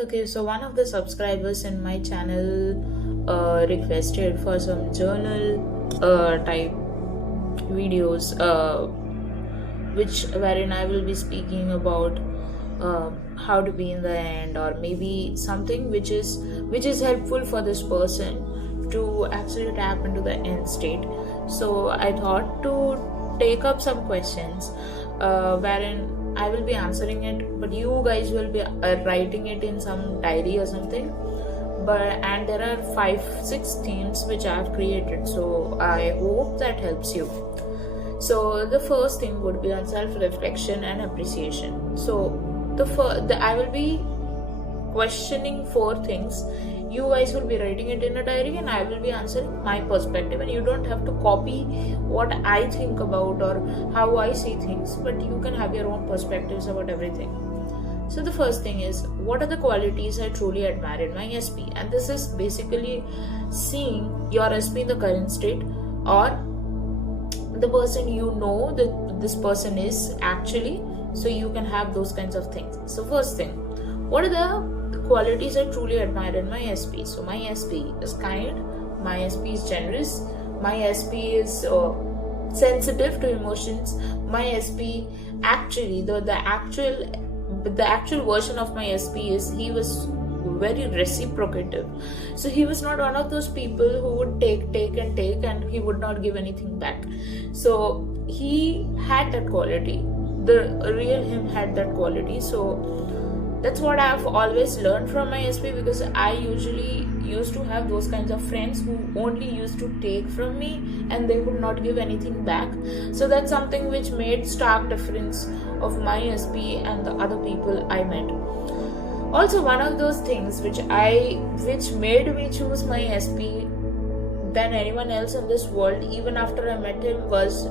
Okay, so one of the subscribers in my channel requested for some journal type videos, which wherein I will be speaking about how to be in the end, or maybe something which is helpful for this person to actually tap into the end state. So I thought to take up some questions wherein I will be answering it, but you guys will be writing it in some diary or something. And there are 5-6 themes which I have created, so I hope that helps you. So the first thing would be on self-reflection and appreciation. So I will be questioning 4 things. You guys will be writing it in a diary, and I will be answering my perspective. And you don't have to copy what I think about or how I see things, but you can have your own perspectives about everything. So the first thing is, what are the qualities I truly admire in my SP? And this is basically seeing your SP in the current state, or the person you know that this person is actually, so you can have those kinds of things. So first thing, what are the qualities I truly admire in my SP? So my SP is kind, my SP is generous, my SP is sensitive to emotions. My SP actually, the actual version of my SP is he was very reciprocative. So he was not one of those people who would take and he would not give anything back. So he had that quality. The real him had that quality. So that's what I've always learned from my SP, because I usually used to have those kinds of friends who only used to take from me and they would not give anything back. So that's something which made stark difference of my SP and the other people I met. Also, one of those things which made me choose my SP than anyone else in this world, even after I met him, was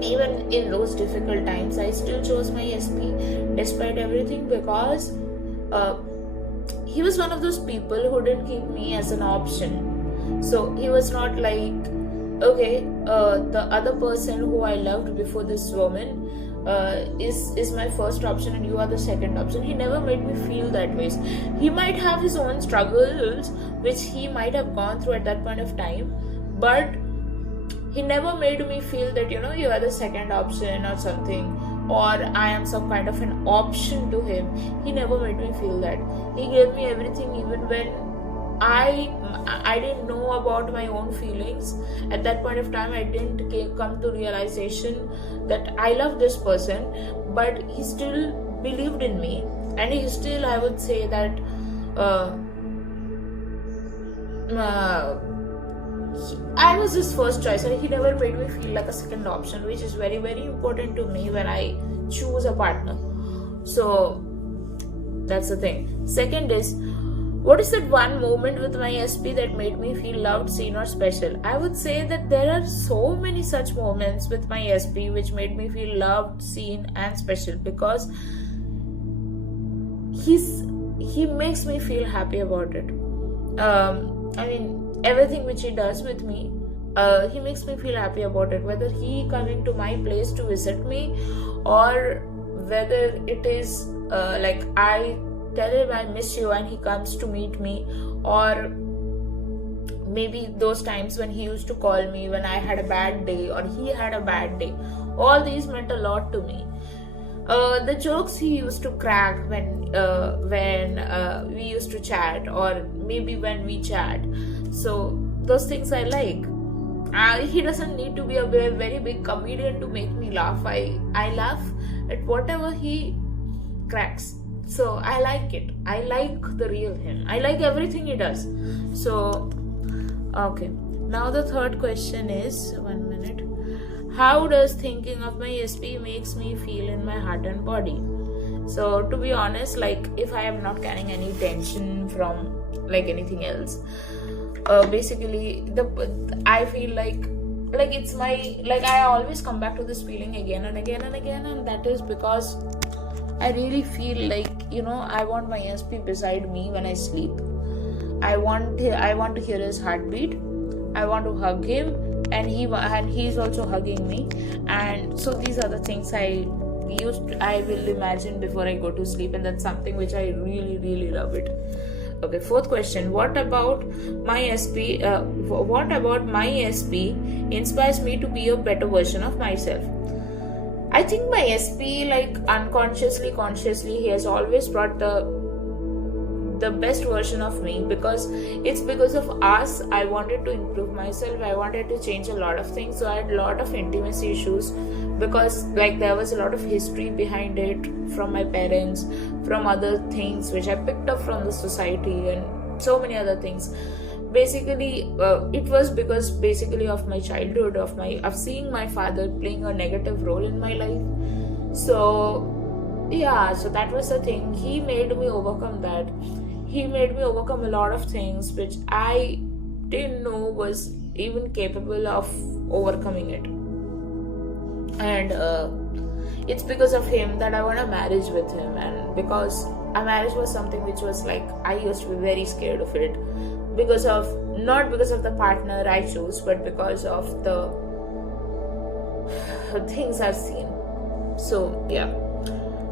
even in those difficult times, I still chose my SP despite everything, because he was one of those people who didn't keep me as an option. So he was not like, okay, the other person who I loved before this woman is my first option and you are the second option. He never made me feel that way. He might have his own struggles which he might have gone through at that point of time, but he never made me feel that, you are the second option or something, or I am some kind of an option to him. He never made me feel that. He gave me everything, even when I didn't know about my own feelings. At that point of time, I didn't come to realization that I love this person, but he still believed in me, and he still, I would say that I was his first choice, and he never made me feel like a second option, which is very, very important to me when I choose a partner. So that's the thing. Second is, what is that one moment with my SP that made me feel loved, seen, or special? I would say that there are so many such moments with my SP which made me feel loved, seen, and special, because he makes me feel happy about it. Everything which he does with me, he makes me feel happy about it. Whether he coming to my place to visit me, or whether it is like I tell him I miss you and he comes to meet me, or maybe those times when he used to call me when I had a bad day or he had a bad day. All these meant a lot to me. The jokes he used to crack when we used to chat, or maybe when we chat. So those things I like. He doesn't need to be a very big comedian to make me laugh. I laugh at whatever he cracks. So I like it. I like the real him. I like everything he does. So, okay. Now the third question is, 1 minute. How does thinking of my SP makes me feel in my heart and body? So to be honest, like if I am not carrying any tension from like anything else, basically I feel like it's my, like I always come back to this feeling again and again and again, and that is because I really feel like, I want my SP beside me when I sleep. I want to hear his heartbeat. I want to hug him, and he's also hugging me. And so these are the things I I will imagine before I go to sleep, and that's something which I really really love it. Okay, fourth question. What about my SP? What about my SP inspires me to be a better version of myself? I think my SP, like unconsciously, consciously, he has always brought the best version of me, because it's because of us I wanted to improve myself. I wanted to change a lot of things. So I had a lot of intimacy issues, because like there was a lot of history behind it from my parents, from other things which I picked up from the society, and so many other things. Basically it was because basically of my childhood, of seeing my father playing a negative role in my life. So yeah, so that was the thing. He made me overcome that. He made me overcome a lot of things which I didn't know was even capable of overcoming it. And it's because of him that I want a marriage with him. And because a marriage was something which was like, I used to be very scared of it, because of, not because of the partner I chose, but because of the things I've seen. So yeah.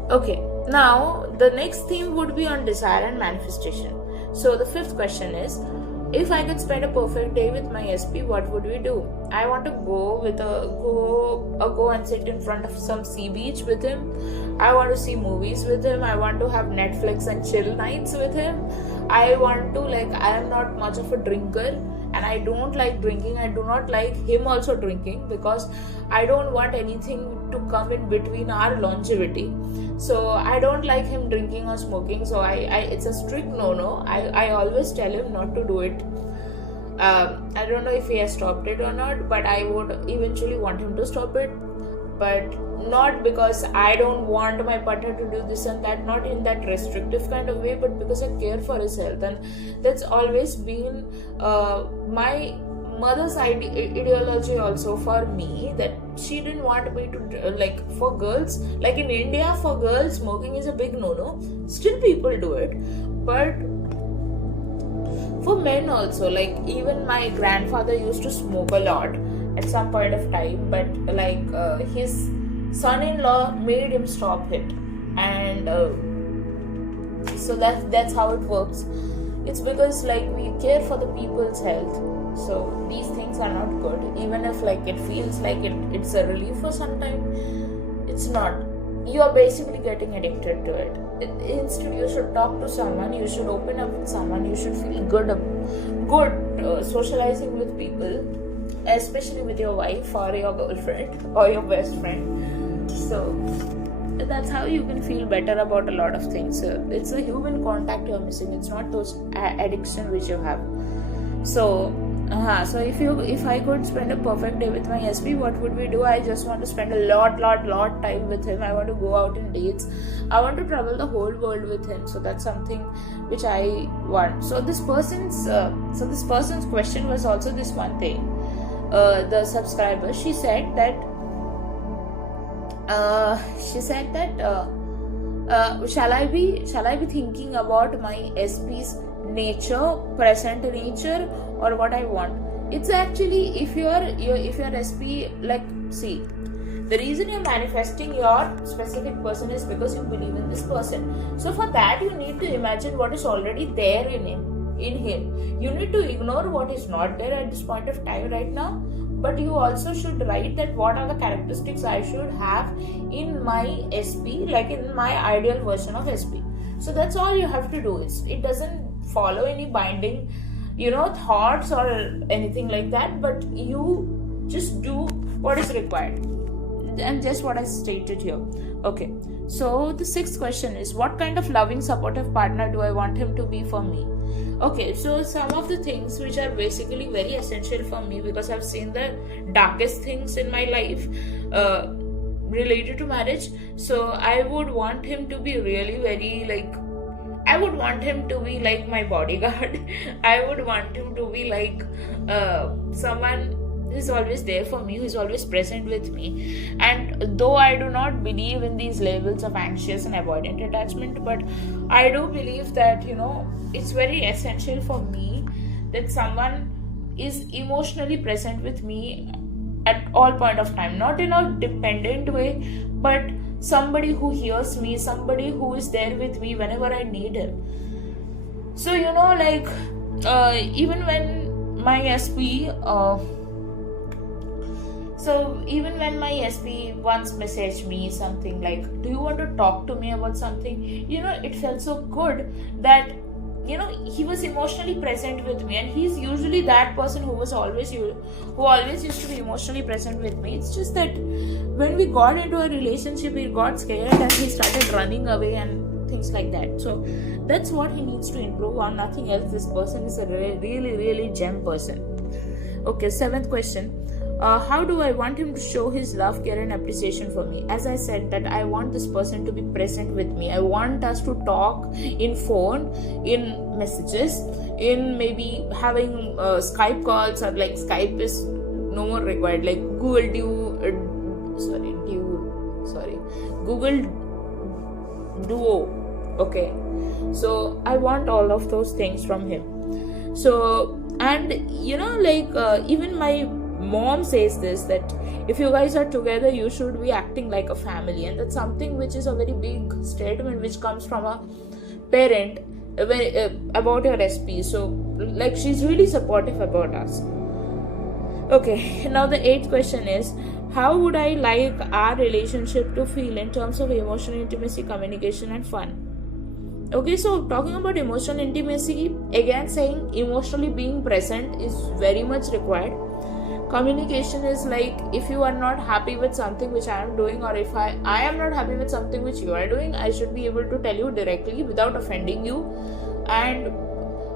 Okay, now the next theme would be on desire and manifestation. So the fifth question is, if I could spend a perfect day with my SP, what would we do? I want to go and sit in front of some sea beach with him. I want to see movies with him. I want to have Netflix and chill nights with him. I want to, like, I am not much of a drinker, and I don't like drinking. I do not like him also drinking, because I don't want anything to come in between our longevity. So I don't like him drinking or smoking. So I it's a strict no. I always tell him not to do it. I don't know if he has stopped it or not, but I would eventually want him to stop it. But not because I don't want my partner to do this and that, not in that restrictive kind of way, but because I care for his health. And that's always been my mother's ideology also for me, that she didn't want me to, like, for girls, like in India, for girls smoking is a big no. Still people do it, but for men also, like even my grandfather used to smoke a lot at some point of time, but like his son-in-law made him stop it. And so that's how it works. It's because like we care for the people's health. So these things are not good, even if like it feels like it's a relief for some time. It's not. You are basically getting addicted to it. Instead, you should talk to someone, you should open up with someone, you should feel good socializing with people, especially with your wife or your girlfriend or your best friend. So that's how you can feel better about a lot of things. It's a human contact you're missing. It's not those addiction which you have. So if I could spend a perfect day with my SP, what would we do? I just want to spend a lot time with him. I want to go out in dates. I want to travel the whole world with him. So that's something which I want. So this person's question was also this one thing. The subscriber, she said that shall I be thinking about my SP's nature, present nature, or what I want? It's actually, if your SP, like, see, the reason you're manifesting your specific person is because you believe in this person. So for that, you need to imagine what is already there in him. You need to ignore what is not there at this point of time right now. But you also should write that what are the characteristics I should have in my SP, like in my ideal version of SP. So that's all you have to do. It doesn't follow any binding, thoughts or anything like that, but you just do what is required. And just what I stated here. Okay. So the sixth question is, what kind of loving, supportive partner do I want him to be for me? Okay, so some of the things which are basically very essential for me, because I've seen the darkest things in my life related to marriage. So I would want him to be really very, like, I would want him to be like my bodyguard. I would want him to be like someone who's always there for me, who's always present with me. And though I do not believe in these labels of anxious and avoidant attachment, but I do believe that, it's very essential for me that someone is emotionally present with me at all point of time, not in a dependent way, but somebody who hears me, somebody who is there with me whenever I need him. So like even when my SP even when my SP once messaged me something like, do you want to talk to me about something, it felt so good that he was emotionally present with me. And he's usually that person who always used to be emotionally present with me. It's just that when we got into a relationship, he got scared and he started running away and things like that. So that's what he needs to improve on, nothing else. This person is a really, really gem person. Okay, 7th question. How do I want him to show his love, care and appreciation for me? As I said, that I want this person to be present with me. I want us to talk in phone, in messages, in maybe having Skype calls, or like Skype is no more required, like Google Duo. Okay, so I want all of those things from him. So, and even my mom says this, that if you guys are together, you should be acting like a family. And that's something which is a very big statement which comes from a parent about your SP. So like, she's really supportive about us. Okay, now the 8th question is, how would I like our relationship to feel in terms of emotional intimacy, communication and fun? Okay, so talking about emotional intimacy, again saying emotionally being present is very much required. Communication is like, if you are not happy with something which I am doing, or if I am not happy with something which you are doing, I should be able to tell you directly without offending you. And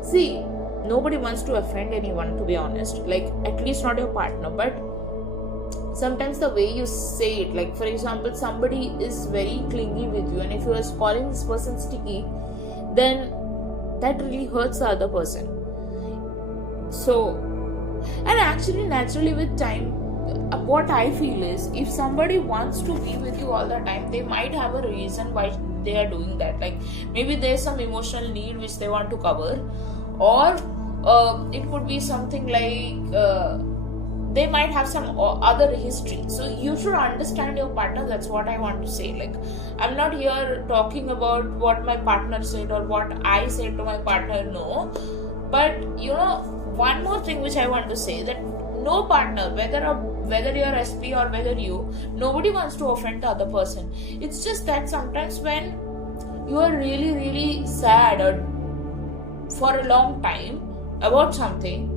see, nobody wants to offend anyone, to be honest, like at least not your partner. But sometimes the way you say it, like for example, somebody is very clingy with you, and if you are calling this person sticky, then that really hurts the other person. So, and actually naturally with time, what I feel is, if somebody wants to be with you all the time, they might have a reason why they are doing that. Like maybe there's some emotional need which they want to cover, or it could be something like they might have some other history. So you should understand your partner. That's what I want to say. Like, I'm not here talking about what my partner said or what I said to my partner, no. But one more thing which I want to say, that no partner, whether you're SP or whether nobody wants to offend the other person. It's just that sometimes when you are really, really sad or for a long time about something,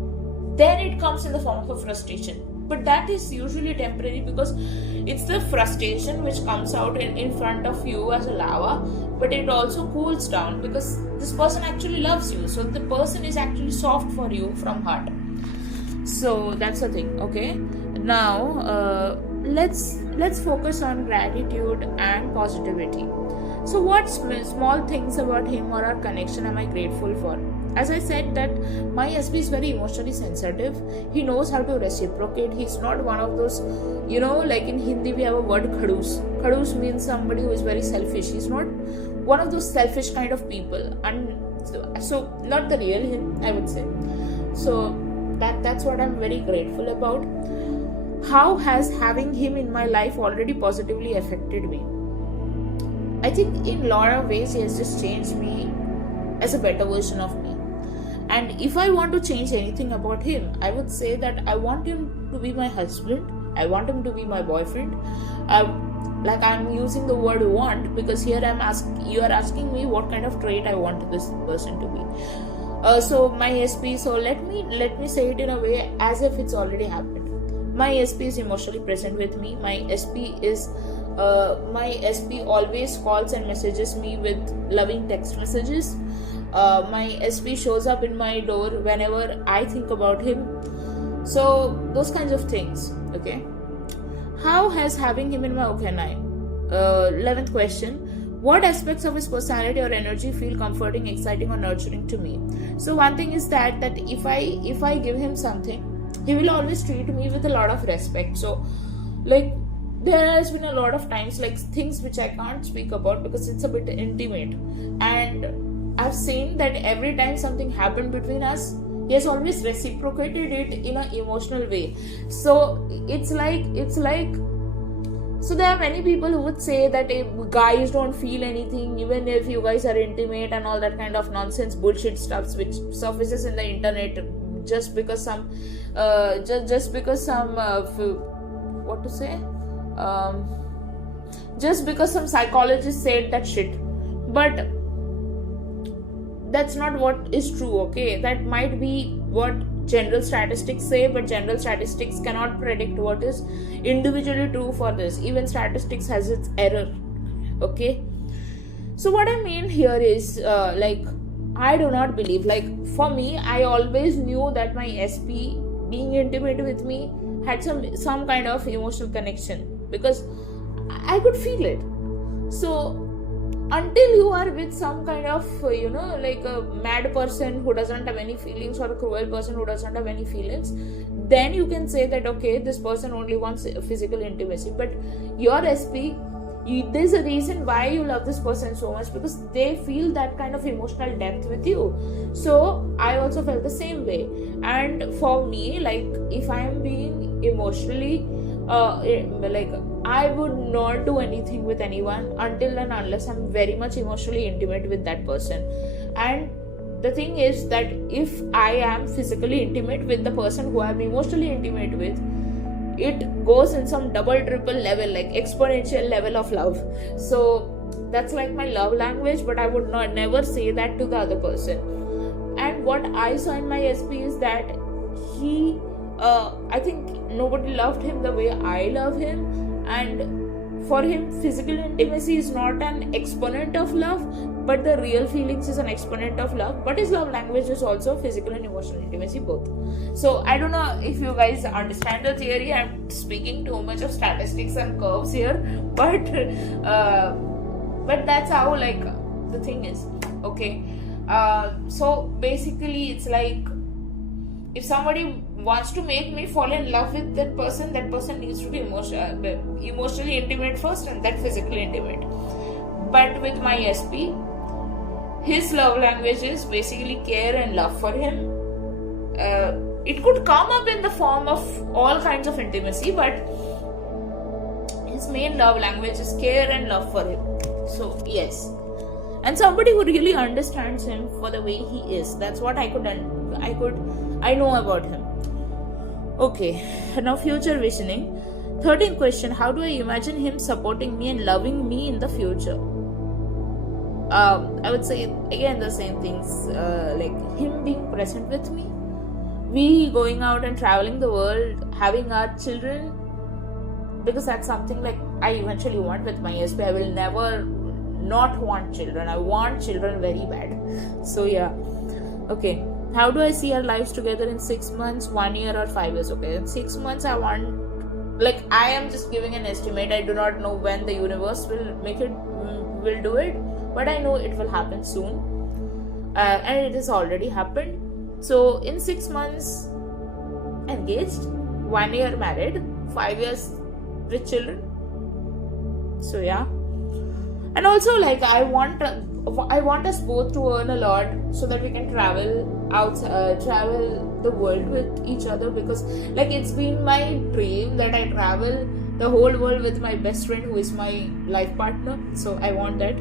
then it comes in the form of a frustration. But that is usually temporary, because it's the frustration which comes out in front of you as a lava, but it also cools down because this person actually loves you. So the person is actually soft for you from heart. So that's the thing. Okay, now let's focus on gratitude and positivity. So what small things about him or our connection am I grateful for? As I said, that my SP is very emotionally sensitive. He knows how to reciprocate. He's not one of those, like in Hindi we have a word khadus. Khadus means somebody who is very selfish. He's not one of those selfish kind of people. And so not the real him, I would say. So that's what I'm very grateful about. How has having him in my life already positively affected me? I think in a lot of ways he has just changed me as a better version of me. And if I want to change anything about him, I would say that I want him to be my husband. I want him to be my boyfriend. I'm using the word want, because here you are asking me what kind of trait I want this person to be. So my SP, so let me say it in a way as if it's already happened. My SP is emotionally present with me. My SP always calls and messages me with loving text messages. My SP shows up in my door whenever I think about him. So those kinds of things. Okay, how has having him in my 11th question, what aspects of his personality or energy feel comforting, exciting or nurturing to me? So one thing is that if I give him something, he will always treat me with a lot of respect. So like, there has been a lot of times, like things which I can't speak about because it's a bit intimate, and I've seen that every time something happened between us, he has always reciprocated it in an emotional way. So it's like so there are many people who would say that guys don't feel anything even if you guys are intimate, and all that kind of nonsense bullshit stuff which surfaces in the internet just because some just because some what to say just because some psychologist said that shit. But that's not what is true, okay? That might be what general statistics say, but general statistics cannot predict what is individually true for this. Even statistics has its error, okay? So what I mean here is like, I do not believe, like, for me, I always knew that my SP being intimate with me had some kind of emotional connection, because I could feel it. So until you are with some kind of like a mad person who doesn't have any feelings, or a cruel person who doesn't have any feelings, then you can say that okay, this person only wants physical intimacy. But your SP, there's a reason why you love this person so much, because they feel that kind of emotional depth with you. So I also felt the same way. And for me, like, if I am being emotionally like, I would not do anything with anyone until and unless I'm very much emotionally intimate with that person. And the thing is that if I am physically intimate with the person who I'm emotionally intimate with, it goes in some double triple level, like exponential level of love. So that's like my love language, but I would not never say that to the other person. And what I saw in my SP is that he I think nobody loved him the way I love him, and for him physical intimacy is not an exponent of love, but the real feelings is an exponent of love. But his love language is also physical and emotional intimacy, both. So I don't know if you guys understand the theory. I'm speaking too much of statistics and curves here, but that's how, like, the thing is, okay? So basically it's like, if somebody wants to make me fall in love with that person needs to be emotionally intimate first, and then physically intimate. But with my SP, his love language is basically care and love for him. It could come up in the form of all kinds of intimacy, but his main love language is care and love for him. So yes, and somebody who really understands him for the way he is. That's what I know about him. Okay, now future visioning. 13th question: how do I imagine him supporting me and loving me in the future? I would say again the same things, like him being present with me, we going out and traveling the world, having our children, because that's something like I eventually want with my SP. I will never not want children. I want children very bad. So yeah, okay. How do I see our lives together in 6 months, 1 year, or 5 years? Okay, in 6 months I want, like, I am just giving an estimate. I do not know when the universe will do it, but I know it will happen soon, and it has already happened. So in 6 months engaged, 1 year married, 5 years with children. So yeah, and also, like, I want us both to earn a lot so that we can travel the world with each other, because, like, it's been my dream that I travel the whole world with my best friend who is my life partner. So I want that.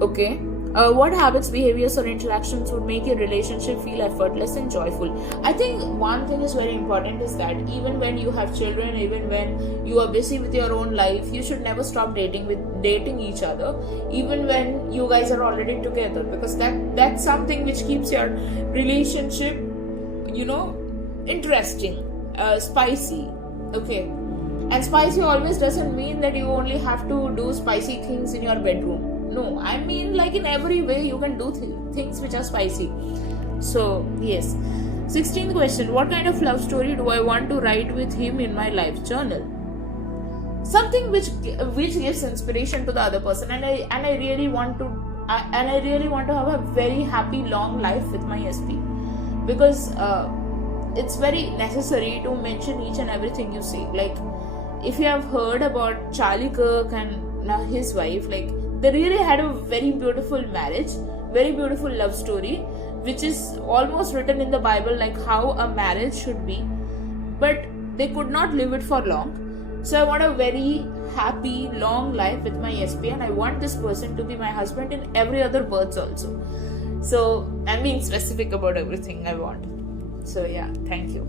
Okay. What habits, behaviors, or interactions would make your relationship feel effortless and joyful? I think one thing is very important is that even when you have children, even when you are busy with your own life, you should never stop dating each other, even when you guys are already together, because that's something which keeps your relationship, interesting, spicy. Okay. And spicy always doesn't mean that you only have to do spicy things in your bedroom. No, I mean, like, in every way you can do things which are spicy. So yes. 16th question: what kind of love story do I want to write with him in my life journal? Something which gives inspiration to the other person, and I really want to have a very happy long life with my SP, because it's very necessary to mention each and everything you see. Like, if you have heard about Charlie Kirk and his wife, like, they really had a very beautiful marriage, very beautiful love story. which is almost written in the Bible, like how a marriage should be, but they could not live it for long. So I want a very happy, long life with my SP, and I want this person to be my husband in every other births also. So I'm being specific about everything I want. So yeah, thank you.